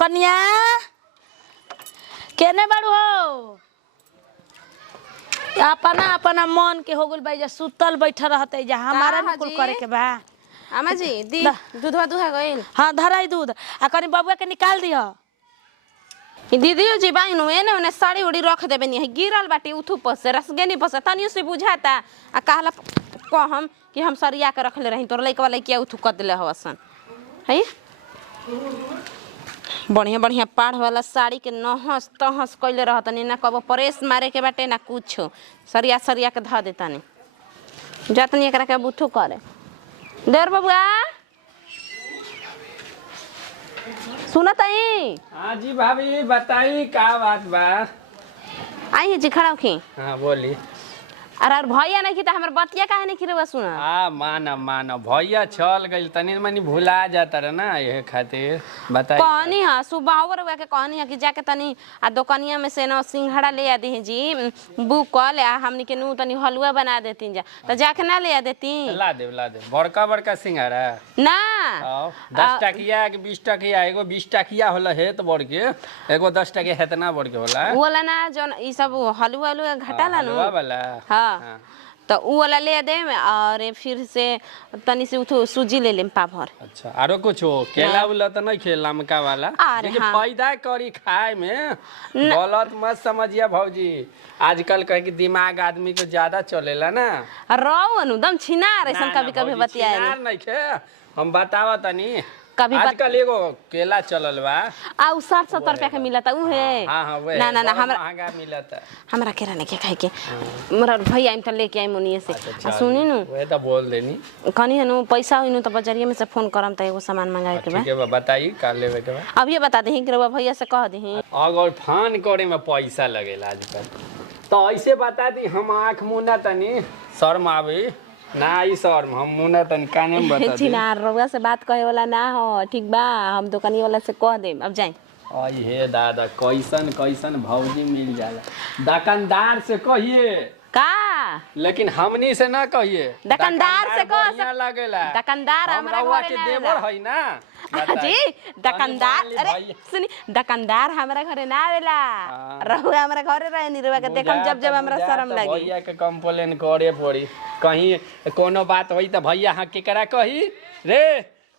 कन्या केने बाड़ू हो अपना अपना मन के हो गल भाई सुतल बैठा रहते जा हमारा ना कुल करे के बा। अम्मा जी दी दूधवा दुहा गइल। हां धराई दूध आ कनी बबुआ के निकाल दियो। दीदियो जी बाइनु एने ओने साड़ी उड़ी रख देबे नी गिरल बाटी उथु पस रसगेनी पस तनियो से बुझाता आ कहला कहम कि हम सरिया के रखले रही तोर लइका लइकिया उथु क देले हवसन है। बढ़िया बढ़िया पाढ़ वाला साड़ी के नहस तहस कइले रहतनी ना कबो प्रेस मारे के बाटे ना कुछ सरिया सरिया के ध देतानी जतनी एकरा के बुथु करे देर बबुआ सुनत आई। हाँ जी भाभी बताई का बात बा। आई जी खड़ा होखी। हाँ बोली। अरे और भैया नहीं की तो हमार बतिया काहे नहीं खिरवा सुना। हाँ माना भैया चल गइल तनी मनी भुला जाता रहे ना ये खातिर बताई। कहनी है सुबह हुआ के कहनी है कि जाके तनी आ दुकानिया में से ना सिंघाड़ा ले आ दी जी बुकल आ हमनी के नू तनी हलवा बना देती जा तो जाके ना ले आ देती। ला दे बड़का बड़का सिंघाड़ा ना 10 टकिया के 20 टकिया एगो 20 टकिया होला है तो बड़ के एगो 10 टकिया हेतना बड़ के होला बोला ना जो ई सब हलवा हलवा घटाला नु वाला। हाँ तो उ वाला ले दे और फिर से तनी से उठो सूजी ले लेम पाभर। अच्छा आरो कुछ हो केला उला तो नहीं खेल लमका वाला अरे हाँ। फायदा करी खाए में गलत मत समझिया भौजी आजकल कहे कि दिमाग आदमी को ज्यादा चलेला ना रहो दम छिना रे सन कभी कभी बतिया नहीं खे हम बतावा तनी कभी आजकल एगो केला चलल बा आ 60-70 रुपया के मिलता उ है। हां वे ना ना ना हमरा महंगा मिलता हमरा केरा नहीं के खाए के मोरा भैया हम त लेके आई मुनिए से आ सुनी नु वे तो बोल देनी कनी है नु पैसा होइनु त बजरिया में से फोन करम त एगो सामान मंगाए के बा। ठीक है बा बताई का लेवे के बा अभी बता दही कि रवा भैया से कह दही अगर फोन करे में पैसा लगेला आजकल तो ऐसे बता दी हम आंख मुना तनी शर्म आवे ना ई शर्म हम मुना तनी काने में बता दी चिनार रवा से बात कहे वाला ना हो ठीक बा हम दुकानी वाला से कह देम अब जाई। आई हे दादा कैसन कैसन भौजी मिल जाला दुकानदार से कहिए का लेकिन हमनी से ना कहिए दुकानदार से कह बढ़िया लगेला दुकानदार हमरा रउआ घरे के ना देवर है ना जी दुकानदार तनी अरे भाई। सुनी दुकानदार हमरा घरे ना आवेला रहुआ हमरा घरे रहे नी रहुआ के देखम जब जब हमरा शर्म लगी भैया के कंप्लेन करे पड़ी कहीं कोनो बात होई त भैया हाँ केकरा कही रे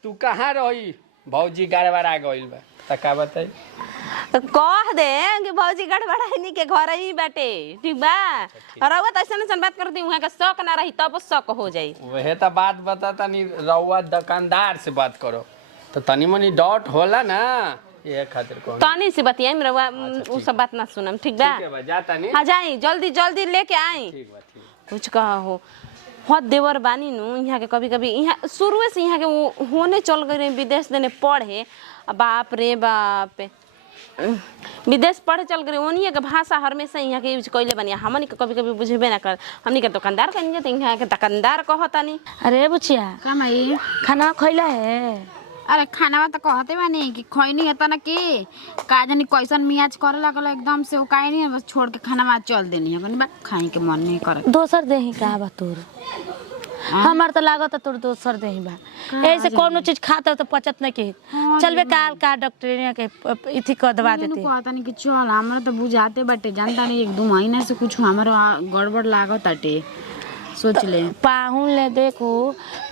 तू कहाँ रही भौजी गड़बड़ा गइल बा त का बताई तो कह दे कि भौजी गड़बड़ाई के घर ही बाटे ठीक बा रहुआ त ऐसा बात करती वहां का शक ना रही तब शक हो जाई। वहे त बात बता तनी रउआ दुकानदार से बात करो तो तनी मनी डॉट होला ना ये खातिर कौन तनी से बतियाई रहुआ उ सब बात ना सुनम ठीक बा। ठीक है बा जा तनी हां जाई जल्दी जल्दी लेके आई ठीक बा ठीक कुछ कहा हो बहुत देवर बानी नु यहाँ के कभी कभी यहाँ शुरू से यहाँ के होने चल गए विदेश देने पढ़े बाप रे बाप विदेश पढ़े चल गए ओनिए के भाषा हमेशा यहाँ के यूज कैले बनिया हमनी के कभी कभी बुझेबे ना कर हमनी के दुकानदार कहीं जाते यहाँ के दुकानदार कहतानी। अरे बुचिया का माई खाना खइला है। अरे खाना तो कहते बानी कि खैनी है ना कि का जानी कैसन मियाज करे लगल एकदम से उकाई नहीं बस छोड़ के खाना चल देनी है बा खाए के मन नहीं करत दोसर देही का बा तोर हमार तो लागत तोर दोसर देही बा ऐसे कोनो चीज खाता तो पचत नहीं के चलबे काल का डॉक्टरिया के इथी क दवा देते कहता नहीं कि चल हमरा तो बुझाते बाटे जानता नहीं 1-2 महीना से कुछ हमारा गड़बड़ लागत आटे सोच ले पाहुन ले देखो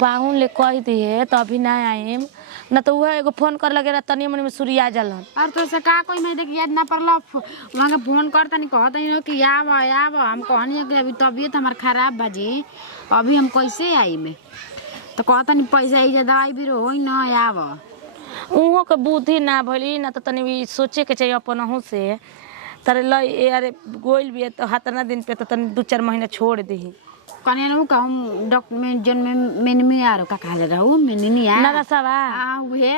पाहुन ले कह दिए तो अभी ना आइम न तो वह एगो फोन कर लगे तनी मनी में सूर्या जलन और तो से का कोई मैं देख याद ना पड़ला वहां के फोन करता नहीं कहता नहीं कि आब हम कहनी कि अभी तबीयत हमार खराब बाजी अभी हम कैसे आई में तो कहता नहीं पैसा आई दवाई भी हो ना आब उहो के बुद्धि ना भइली ना तो तनी सोचे के चाहिए अपनहु से तारे ल अरे गोइल भी तो हाथना दिन पे तो तनी 2-4 महीना छोड़ देही कने नु कहूं डॉक्यूमेंट जन में में आरो का कहा जाता हो में नहीं आ ना सवा आ उहे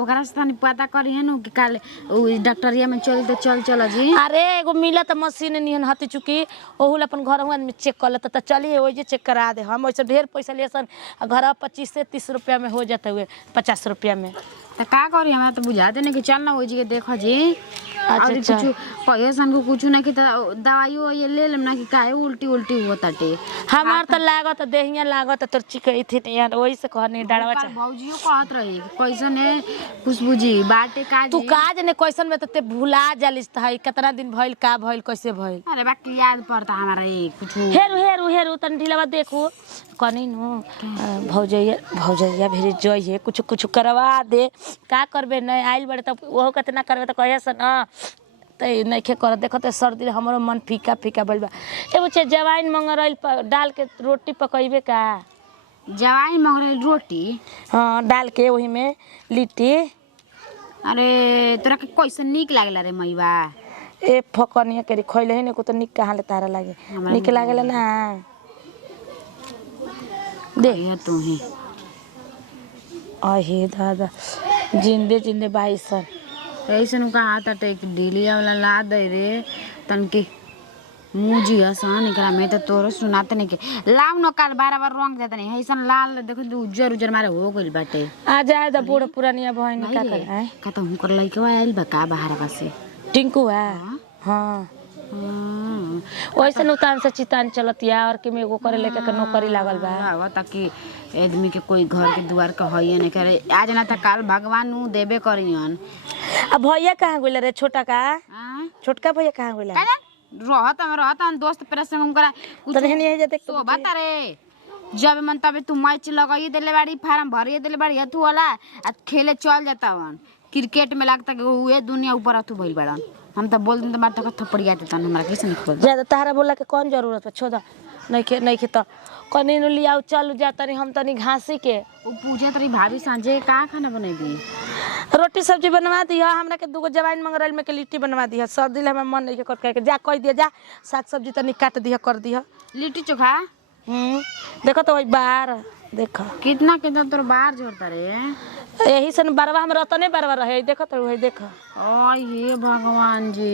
ओकरा से तनी पता करी है नु कि काल उ डॉक्टरिया में चल तो चल जी। अरे एगो मिलत मशीन निहन हती चुकी ओहुल अपन घर में चेक कर लेता तो चलिए ओइ जे चेक करा दे हम वैसे ढेर पैसा लेसन घर 25 से 30 रुपया में हो जाते हुए 50 रुपया में तो का करी हमरा तो बुझाते नहीं कि चल ना ओइ जी के देखो जी अच्छा, और अच्छा। कुछ पैसा को कुछ ना कि दवाइयो ये ले लेम ना कि काहे उल्टी उल्टी होताटे। हमार तो लागत देहिया लागत तोर चिकई थी यार वही से कहनी डाड़वा पर भौजियो कहत रही कैसन है खुशबू जी बाटे का तू काज ने क्वेश्चन में तो ते भुला जालिस है कितना दिन भइल का भइल कैसे भइल अरे बाकी याद पड़ता हमारा ये कुछ हेरू तन ढीलवा देखो कनी नु भौजैया भेरी जइए कुछ कुछ करवा दे का करबे नहीं आइल बड़े तो ओहो कितना करबे तो कहे से ना तो नइखे कर देखो तो सर्दी हमरो मन फीका फीका भइल बा एगो छे जवाइन मंगरइल डाल के रोटी पकइबे का जवाई मंगल रोटी हाँ डाल के वही में लिट्टी अरे तोरा के कैसन निक लागला रे मैबा ए फकनिया करी खइले ने को तो निक कहाँ ले तारा लागे निक लागेला ना दे ये तू ही आहे दादा जिंदे जिंदे 22 साल ऐसन का हाथ टेक डिलिया वाला ला दे रे तनकी मुझी हसन एकरा में तो तोरो सुनाते नहीं के लाव न काल बार रंग देता नहीं ऐसन लाल देखो तू उज्जर उज्जर मारे हो गइल बाटे आ जाए द बूढ़ पुरानिया बहन का कर है का तो हुकर लइका आइल बा का बाहर का से टिंकू है हां वैसे उतान से चितान चलतिया और कि में एगो करे लेके के नौकरी लागल बा आवा ताकि आदमी के कोई घर के द्वार का हइए नहीं करे आज ना त काल भगवान नु देबे करियन अब भैया कहां गइल रे छोटा का हां छोटका भैया कहां गइल रहत हम दोस्त प्रेशन उनकरा कुछ तने नहीं जाते तो बता रे जब मन तबे तू मैच लगाई देले बाड़ी फार्म भरिए देले बाड़ी हथु वाला आ खेले चल जातावन क्रिकेट में लगता कि उहे दुनिया ऊपर हथु भइल बाड़न हम तो बोल दिन तो बात थपड़िया देता हमरा कैसे निकल ज्यादा तारा बोला के कौन जरूरत है छोड़ नहीं के तो कनी नु लियाओ चल जाता नहीं हम तनी घासी के उ पूछे तरी भाभी सांझे का खाना बनेबी रोटी सब्जी बनवा दिया हमरा के दूगो जवाइन मंगरल में के लिट्टी बनवा दिया सर्दी ले हमरा मन नहीं के कर के जा कह दिया जा साग सब्जी तनी काट दिया कर दिया लिट्टी चोखा देखो तो वही बार देखो कितना तोर बाहर जोड़ता रे यही से बरवा हम रतने बरवा रहे देखो तो वही देखो ओ हे भगवान जी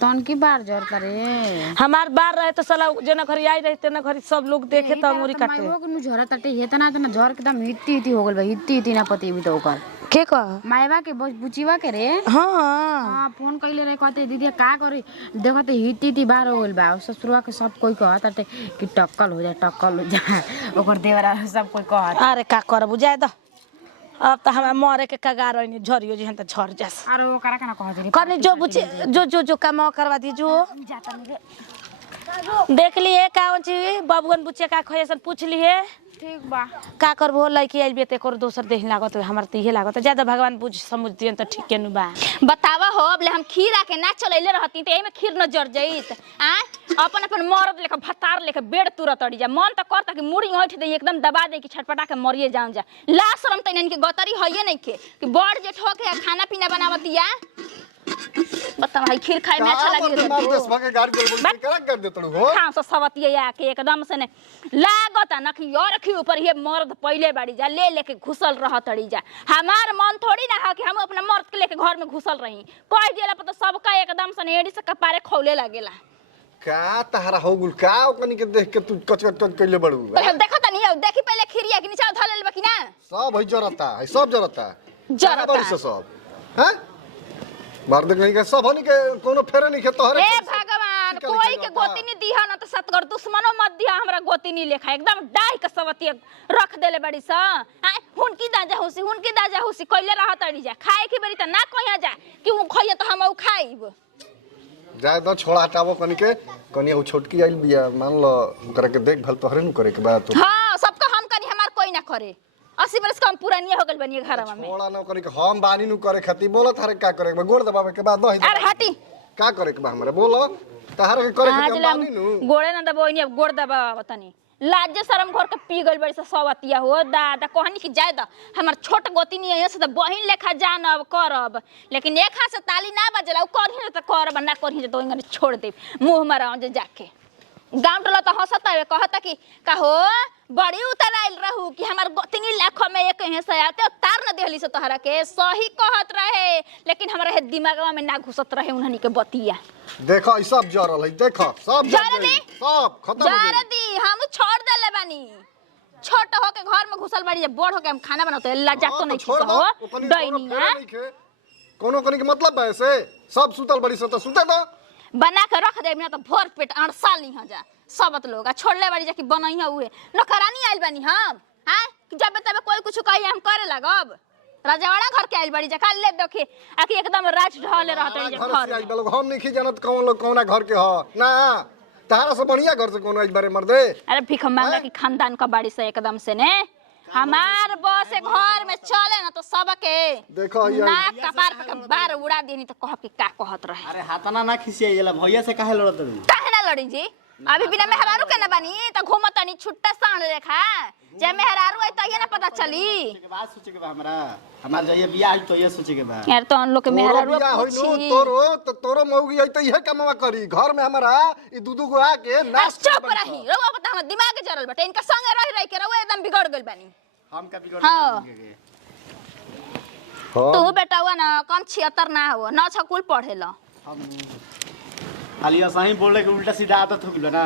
तन की बार जोड़ता रे हमार बार रहे तो साला जना घरी आई रहे तना घरी सब लोग देखे तो अंगूरी काटे मैं वो नु झरा तटे इतना झर के एकदम हित्ती हो गइल बा हित्ती ना पति भी तो ओकर के कह मायवा के बुचिवा के रे हां हां फोन कइले रहे कहते दीदी का करी देखो तो हित्ती बार हो गइल बा ससुरवा के सब कोई कहत तटे कि टक्कल हो जाए ओकर देवरा सब कोई कहत अरे का कर बुझाए द अब तो हमरा मरे के कगार होइनी झरियो जी हम तो झर जास अरे ओकरा का ना कहत रे कने जो बुझे जो काम करवा दी जो जाता नहीं रे देख लिए कावन छी बबुगन बुचे का खयसन पूछ लिए ठीक बा का करबो लइकी आइल बे ते कर दोसर देह लागत हमर त इहे लागत ज्यादा भगवान बुझ समझ दियन त ठीक केनु बा बतावा हो अबले हम खीरा के ना चलैले रहती त एमे खीर न जर जाइत आ अपन मरद लेके भतार लेके बेड तुरत अड़ी जा मन त करता कि मुड़ी ओठ दे एकदम दबा दे कि छटपटा के मरिए जाऊं जा ला शरम त इनन के गतरी हइए नहीं के कि बड़ जेठ हो के खाना पीना बनावतिया बता भाई खीर खाए में अच्छा लगे मार देस भागे गाड़ी बोल करा कर दे तड़ू हो खाओ सवतिया के एकदम से ने लागत न कि और रखी ऊपर ये मर्द पहले बाड़ी जा ले लेके घुसल रह तड़ी जा हमार मन थोड़ी ना है कि हम अपना मर्द के लेके घर में घुसल रही कह दिला पर तो सबका एकदम से एड़ी से कपारे खौले लागेला का तहरा हो गुल का ओकनी के देख के तू कचकच कइले बड़ू देखो त नहीं देखी पहले खीरिया के नीचे धल लेबा कि ना सब है जरता है सब जरता जरता। बड़ी से सब हैं मार दे कहीं के सब हनी के कोनो फेरे नहीं के तोहरे ए भगवान कोई के गोती नहीं दिहा ना तो सतगर दुश्मनो मत दिहा हमरा गोती नहीं लेखा एकदम डाई के सवती रख देले बड़ी स हां हुनकी दाजा होसी कइले रहत अड़ी जा खाए की बेरी त ना कहिया जा कि हूं खइए तो हम उ खाइब जाय द छोड़ा हटावो कनी के कनी उ छोटकी आइल बिया मान लो ओकरा के देखभाल तोहरे नु करे के बा तो हां सबका हम कनी हमार कोई ना करे 80 बरस का हम पुरानिया हो गइल बनी घरवा में छोड़ा ना कनी के हम बानी नु करे खाती बोलत हरे का करे के बा गोड़ दबावे के बाद दही अरे हटी का करे के बा हमरे बोलो तहरा के करे के बानी नु गोड़े ना दबोइनी अब गोड़ दबा बतानी लाज शरम घर के पी गइल बड़ी से सवतिया हो दादा कहनी कि जाय द हमर छोट गोती नहीं है से त बहिन लेखा जानब करब लेकिन एक हाथ से ताली ना बजला उ करही त करब ना करही तो इंगने छोड़ दे मुंह मारा जे जाके गांव टोला तो हंसता है कहता कि कहो बड़ी उतराइल रहू कि हमार गोतनी लाखों में एक कहीं से आते तार न देहली से तोहरा के सही कहत रहे लेकिन हमरा हे दिमागवा में ना घुसत रहे उन्हनी के बतिया देखो ई सब जरल है देखो सब जर दी सब खत्म हो जर दी हम छोड़ देले बानी छोट हो के घर में घुसल बाड़ी बड़ हो के हम खाना बनाते लज्जा तो नहीं छोड़ हो दो डईनी हां कोनो कनी के मतलब है से सब सुतल बड़ी से तो सुते दो बना के रख दे ना तो भोर पेट अड़सा ली जा सबत लोग आ छोड़ले बारी जाके बनैया उहे नौकरानी आइल बानी हम हां कि जब तब कोई कुछ कही हम करे लगब राजवाड़ा घर के आइल बारी जा काल ले देखे आ कि एकदम राज ढले रहत रही घर घर से आइल लोग हम नहीं जानत कौन लोग कौना घर के ह ना तारा से बढ़िया घर से कोनो इस बारे मर दे अरे भीख मांगा की खानदान का बाड़ी से एकदम से ने हमार बस घर में चले ना तो सबके देखो ये नाक कपार पे बार उड़ा देनी तो कह के का कहत रहे अरे हाथना ना खिसियाइला भैया से काहे लड़त रही काहे ना लड़ी जी अभी बिना मेहरारू के ना बनी तो घूमत नहीं छुट्टा सांड रेखा जे मेहरारू आई तो ये ना पता चली के बाद सोचे के बा हमरा हमार जइए बियाह आई तो ये सोचे के बा यार तो उन लोग के मेहरारू होइनु तोरो मौगी आई तो इहे कमवा करी घर में हमारा ई दूदू को आके नाच चुप रही रउआ पता हमर दिमाग जरल बटे इनका संगे रह रह के रउआ एकदम बिगड़ गइल बानी हम का बिगड़ हाँ। हां तू बेटा हुआ ना कम 76 ना हो ना स्कूल पढ़ेला हम खाली सही बोले के उल्टा सीधा आदत हो गेल ना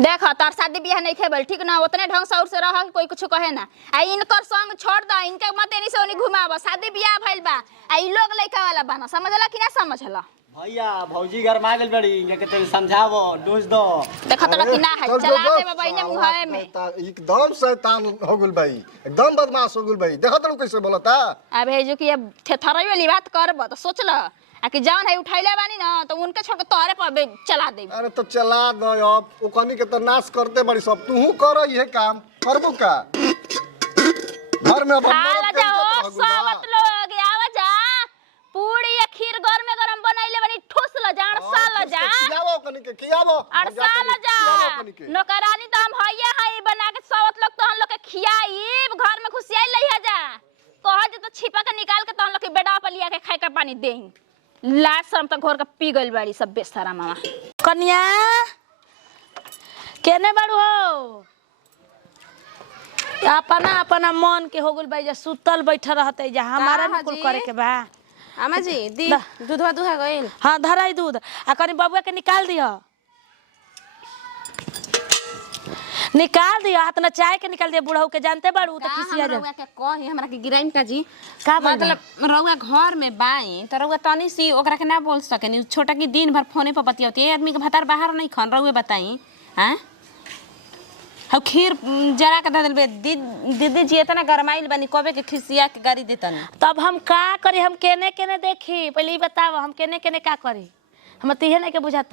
देख तार शादी बियाह नहीं खेबल ठीक ना उतने ढंग से और से रह कोई कुछ कहे ना आ इनकर संग छोड़ द इनके मत एनी से ओनी घुमाव शादी बियाह भइल बा आ ई लोग लइका वाला बना समझला कि ना समझला भैया भौजी घर मांगल बड़ी इनके के तेल समझावो डोज दो देखत रह कि ना है चला दे बहिने मुहाए में एकदम शैतान हो गेल भाई एकदम बदमाश हो गेल भाई देखत रहो कैसे बोलता अबे जो कि अब थेथरई वाली बात करब तो सोच ल आ कि जान है उठैले बानी ना तो उनके छोड़ के तोहरे पर चला दे अरे तो चला दो अब ओ कनी के तो नाश करते बड़ी सब तू कर ये काम करबो का घर में अपन हां मरद के जाओ इज्जत हो गइल बा। सबत लोग आवा जा पूरी या खीर घर में गरम बनैले बनी ठुस ल जान साल जा खियावो कनी के खियावो अड़साल जा नौकरानी तो हम हइए हई बना के सबत लोग तो हम लोग के खियाई घर में खुशियाई लइहा जा कह जे तो छिपा के निकाल के तो हम लोग के बेड़ा पर लिया के खाए के पानी देई लाज शर्म तो घर का पी गइल बाड़ी सब बेसरा मामा कन्या केने बाड़ू हो अपना अपना मन के हो गइल भाई जा सुतल बैठा रहते जा हमारा का निकुल जी? करे के बा आमा जी दी दूधवा दुहा गइल हाँ धराई दूध आ कनी बबुआ के निकाल दियो निकाल दियो हाथ ना चाय के निकाल दियो बुढ़ऊ के जानते बाड़ू तो खिसिया जा रउआ के कही हमरा के गिराइन का जी का बोल मतलब रउआ घर में बाई तो रउआ तनी सी ओकरा के ना बोल सकेनी छोटा की दिन भर फोने पर बतियाती है आदमी के भतार बाहर नहीं खन रउआ बताई हैं हम खीर जरा के दे देबे दीदी जी इतना गरमाइल बनी कबे के खिसिया के गाड़ी देतन तब हम का करी हम केने केने देखी पहले ही बताओ हम केने केने का करी हम तिहे नहीं के बुझात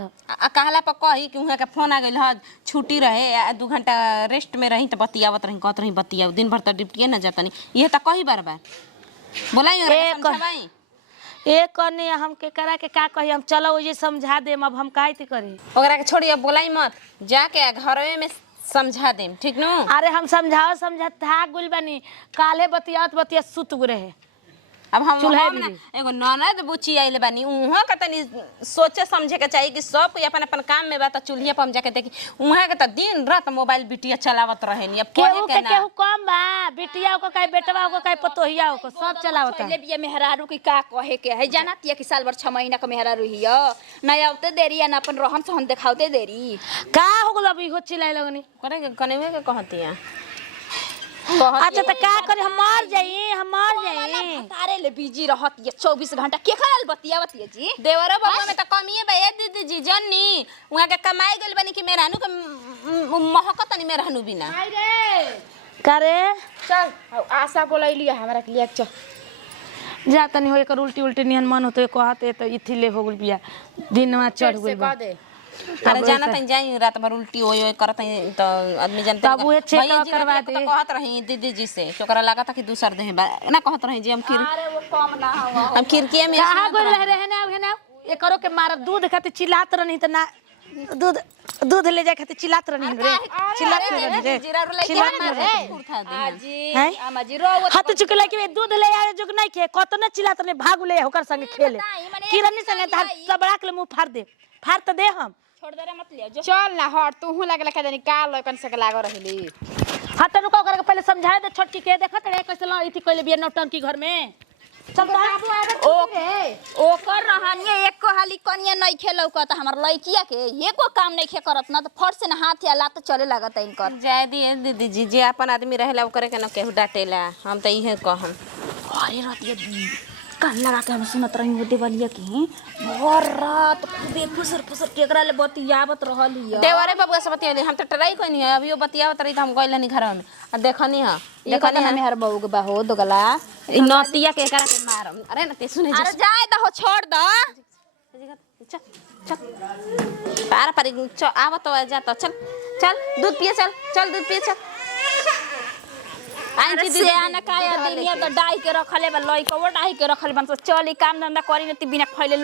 कहला पर कही कि उहाँ के फोन आ गइल ह छुट्टी रहे 2 घंटा रेस्ट में रही तो बतियावत रही कहत रही बतियाव दिन भर तो ड्यूटी ना जातनी ये तो कही बार बार बोलाई समझाई एक कने हम के करा के का कही हम चलो ओजे समझा देम अब हम काहे ती करी ओकरा के छोड़ी अब बोलाई मत जाके घरवे में समझा देम ठीक नु अरे हम समझा था गुल बनी काले बतियात सुत गु रहे अब हम चूल्हा हम ना एगो ननद बुची आइल बानी उहाँ के तनी सोचे समझे के चाहिए कि सब कोई अपन अपन काम में बा त चूल्हे पर हम जाके देखी उहाँ के त दिन रात मोबाइल बिटिया चलावत रहेनी अब केहू कहे के के ना केहू कम बा बिटिया को काहे बेटवा को काहे पतोहिया को सब चलावत पहले बिया मेहरारू की का कहे के है जानत कि साल भर 6 महीना का मेहरारू हिया ना आवते देरी या ना अपन रहन सहन दिखावते देरी का हो गल अभी हो चिल्लाए लगनी करे के कनेवे के कहतिया अच्छा त का करी हम मर जाई तारे ले बिजी रहत ये 24 घंटा के खयाल बतियावत ये जी देवरो बाबा में त कमिए बा ए दीदी जी जन्नी उहाँ के कमाई गइल बानी कि मेहरानू के महकत नहीं मेहरानू बिना करे चल आशा बोलैली हमरा के लिए चल जा तनी हो एकर उल्टी निहन मन होते कहते त इथि ले हो गल बिया दिनवा चढ़ से गइल कह दे अरे जाना तनी जाई रात भर उल्टी ओय करत तो आदमी जानते तब उहे चेक करवा दे कहत रही दीदी जी से चोकरा लागत कि दूसर देह ना कहत रही जी हम खीर अरे वो कम ना हो हम खिड़की में कहा गोल रहे ना एकरो के मार दूध खातिर चिल्लात रहनी त ना दूध ले जाए खातिर चिल्लात रहनी रे चिल्लात रहनी रे चिल्लात रहनी आजी हैं? आमाजी रोवत हाथ चुकला के दूध ले आए जोग नहीं खे कतना चिल्लात रहनी भाग ले होकर संग खेले किरनी संग तार सबड़ा के मुंह फाड़ त दे हम छोड़ दे रे मत लिया जो चल ना हट तू हूं लागला के जानी का लकन से लागो रहली हाथ रुको कर के पहले समझा दे छोटकी के देखत रे कैसे ला इथि कोइले बिया नौटंकी घर में चल ओ ओकर रहनिए एक को हाली कनिया नहीं खेलौकत हमर लइकिया के एको काम नहीं खे करत ना तो फट से ना हाथ या लात चले लागत इनकर जाय दिए दीदी जी जे अपन आदमी रहेला ओकरे के न केहू डाटेला हम त इहे कहम अरे रतिया कान लगा के हम सुनत रही वो देवलिया की भर रात खूबे फुसर फुसर केकरा ले बतियावत रहली है देवरे बबुआ से बतियाली हम तो ट्राई कोई नहीं है अभी वो बतियावत रही तो हम गइल नहीं घर में आ देखनी है देखनी है मेहर बहू के बाहो दोगला ई नतिया के करा के मारम अरे नती सुने अरे जाए द हो छोड़ द चल चल पार पारी आव तो जा तो चल चल दूध पिए चल चल दूध पिए चल आई अरे दीदी से आना का दुनिया तो डाई के रखले बा लइका वो डाई के रखले बन चली काम धंधा करी न ती बिना खइले